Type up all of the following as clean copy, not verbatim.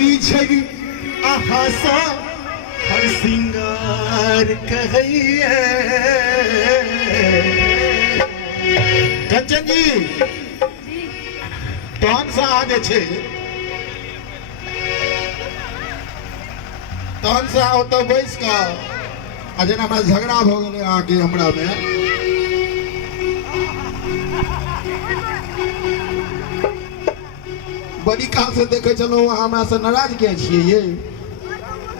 छैरी छैरी आहा सा हर सिंगार कहैया। कंचन जी तहन से अहाँ जे छै तहन से ओतऽ बैस कऽ आ जेना हमरा झगड़ा भऽ गेलै अहाँके हमरा में बड़ी काल से देखे चलो अहाँ हमरा से नाराज किया छियै ये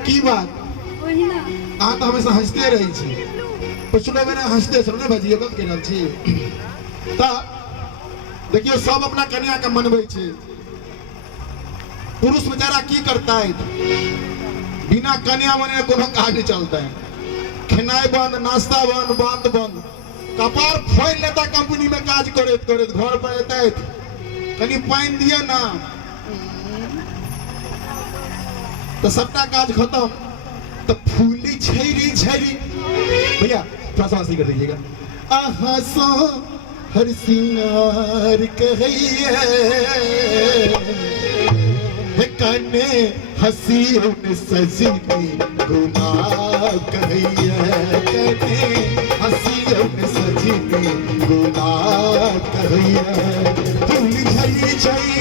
की बात? अहाँ तो हमेशा हंसते रही छी, पिछलो बेर हंसते सब ने भजिए गलत कह रहल छी। त देखियो सब अपना कन्या के मनबै छै, पुरुष बेचारा की करता है बिना कन्या मने कोनो काज नहीं चलता है। खेनाई बंद, नाश्ता बंद, बात बंद, कपार फोड़ लेता कंपनी में काज करत करत घर पर एता कनी पानी दिया ना तो सबटा काज खत्म। तो फूली छैरी छैरी भैया थोड़ा सा हंसी कर दीजिएगा। आहा सो हर सिंगार कहैया कने हंसियों में सजनी गुलाब कहैया। कने हंसियों में सजनी गुलाब कहैया। फूली छैरी छैरी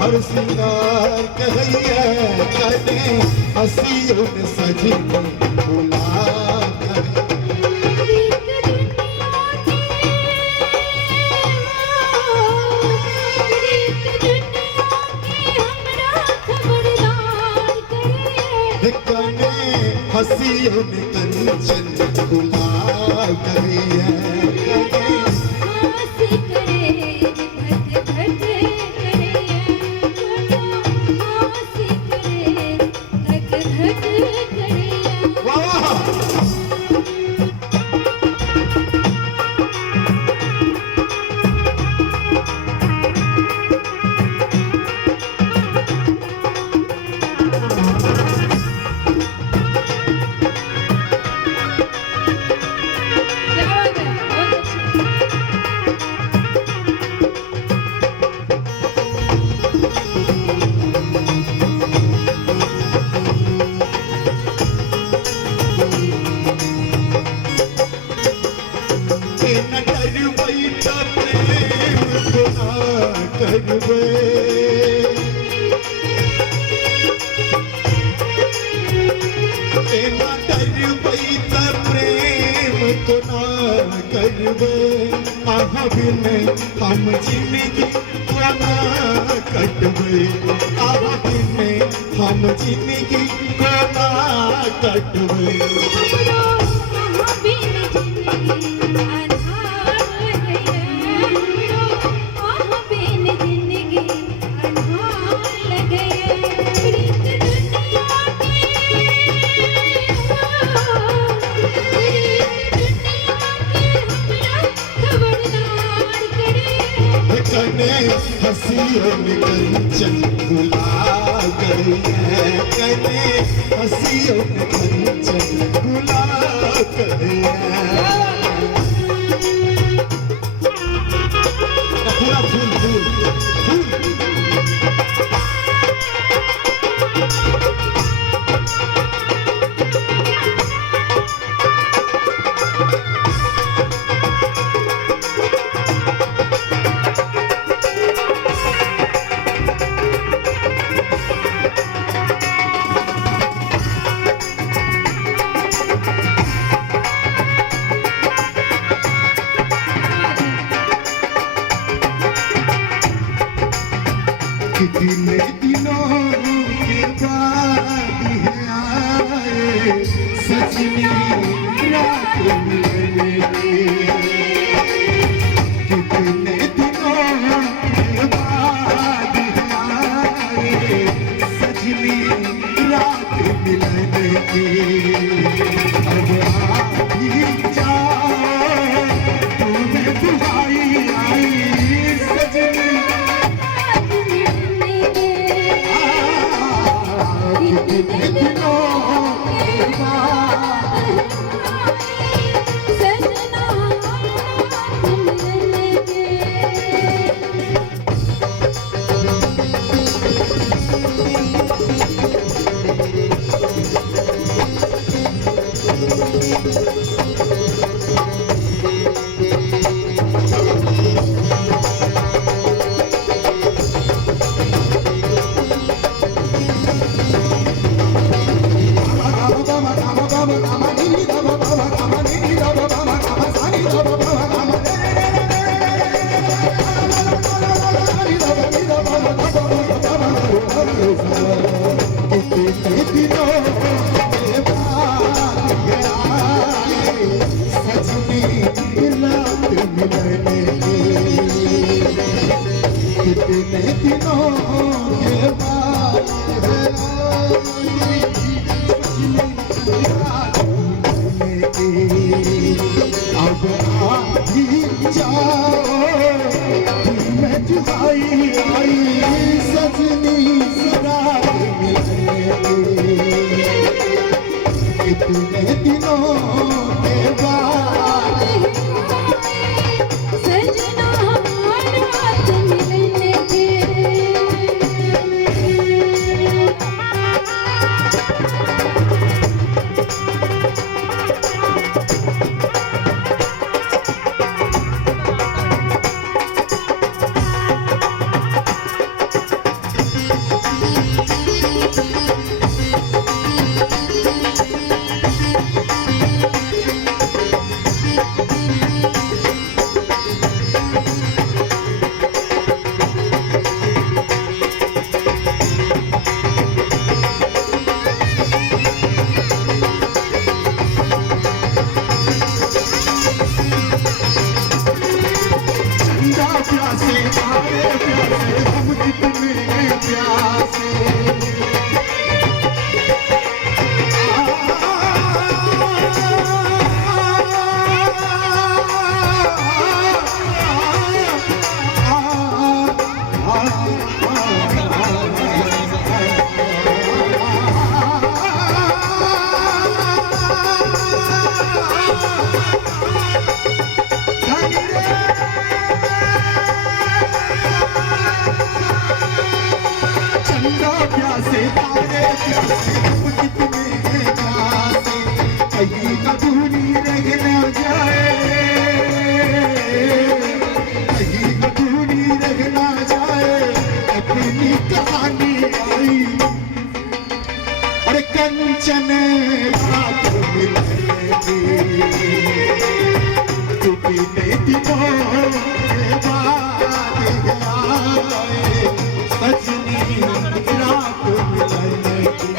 हर सिंगार कहैया कने हंसियों में सजनी गुलाब कहैया। कने हंसियों में कंचन गुलाब कहैया। हम जिंदगी कोना कटबे आहा बिने हम जिंदगी कोना कटबे। आहा बिने जिंदगी अनहार लगैया। आहा बिने जिंदगी अनहार लगैया। प्रीत दुनिया के कने हंसियों में कंचन गुलाब कहैया। कने हंसियों में कंचन गुलाब कहैया। पूरा फूल फूल फूल कितने दिनों के बाद आए सजनी रात मिलने के। कितने दिनों के बाद आए सजनी रात मिलने के। अब आ भी जाओ तुम्हें दुहाई आई सजनी। कंचन रात मिलेगी टूटने दिनों के बाद आए सजनी रात मिलेगी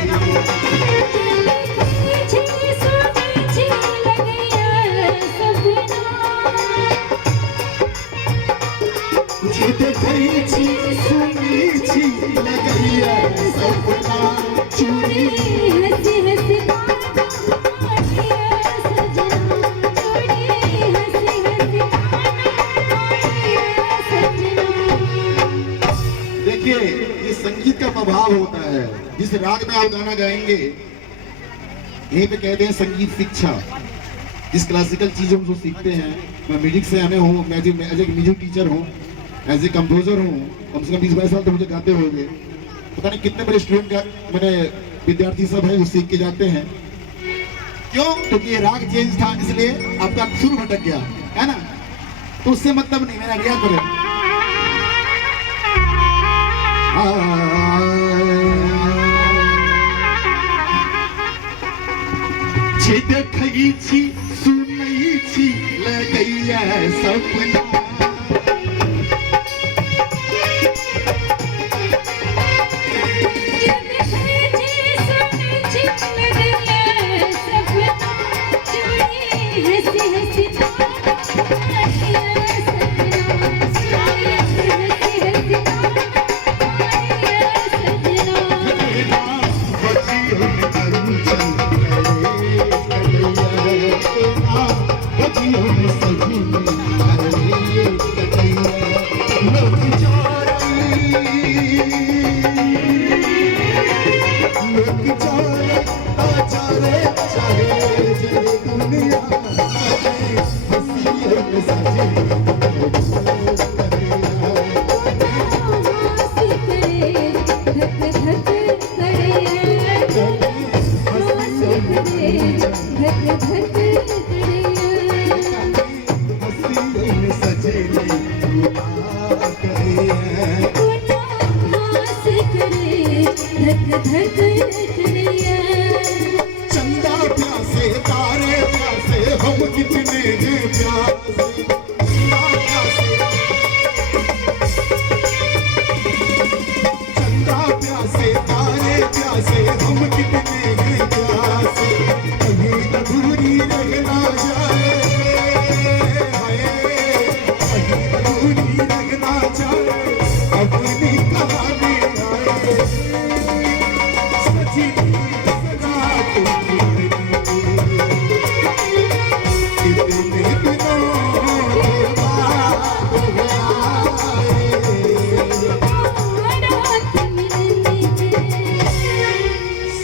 देखई छी सुनी छी लगैया सपना चूड़ी हंसी हंसी देखिए ये संगीत का प्रभाव होता है। जिस राग में आप गाना गाएंगे यहीं पे कहते हैं संगीत शिक्षा। जिस क्लासिकल चीजों को सीखते हैं, मैं म्यूजिक से आने हूँ, मैं एज ए म्यूजिक टीचर हूँ, एज ए कंपोजर हूँ, कम से कम 20-22 साल तो मुझे गाते हो गए। पता नहीं कितने बड़े स्टूडेंट का मैंने विद्यार्थी सब है वो सीख के जाते हैं। क्यों? क्योंकि ये राग चेंज था इसलिए आपका सुर भटक गया है ना, तो उससे मतलब नहीं, मेरा रियाज करो। जे देखई छी सुनई छी लगैया सपना चंदा प्यासे तारे प्यासे हम कितने प्यासे चंदा प्यासे तारे प्यासे हम कितने प्यासे कहीं अधूरी रह ना जाए कहीं अधूरी रह ना जाए अपनी कहानी आए सची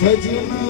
सजना